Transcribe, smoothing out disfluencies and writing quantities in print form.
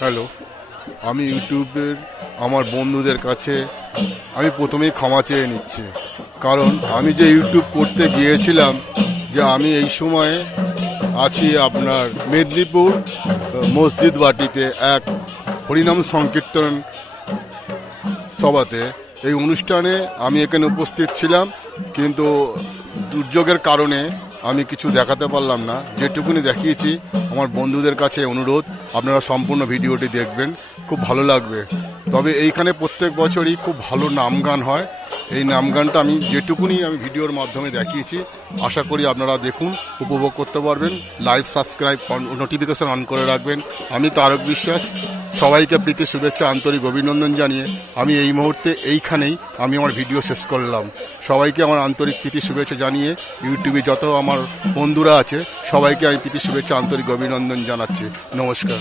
Hello, আমি ইউটিউবের আমার বন্ধুদের কাছে আমি প্রথমেই ক্ষমা চেয়ে নিচ্ছি, কারণ আমি যে ইউটিউব করতে গিয়েছিলাম যে আমি এই সময়ে আছি আপনার মেদিনীপুর মসজিদ বাটিতে এক হরিনাম সংকীর্তন সভাতে। এই অনুষ্ঠানে আমি এখানে উপস্থিত ছিলাম, কিন্তু দুর্যোগের কারণে আমি কিছু দেখাতে পারলাম না। যেটুকুনি দেখিয়েছি আমার বন্ধুদের কাছে অনুরোধ, আপনারা সম্পূর্ণ ভিডিওটি দেখবেন, খুব ভালো লাগবে। তবে এইখানে প্রত্যেক বছরই খুব ভালো নাম গান হয়। এই নাম গানটা আমি যেটুকুনি ভিডিওর মাধ্যমে দেখিয়েছি, আশা করি আপনারা দেখুন, উপভোগ করতে পারবেন। লাইক, সাবস্ক্রাইব, নোটিফিকেশান অন করে রাখবেন। আমি তারক বিশ্বাস, সবাইকে প্রীতি শুভেচ্ছা আন্তরিক অভিনন্দন জানিয়ে আমি এই মুহূর্তে এইখানেই আমি আমার ভিডিও শেষ করলাম। সবাইকে আমার আন্তরিক প্রীতি শুভেচ্ছা জানিয়ে ইউটিউবে যত আমার বন্ধুরা আছে সবাইকে আমি প্রীতি শুভেচ্ছা আন্তরিক অভিনন্দন জানাচ্ছি। নমস্কার।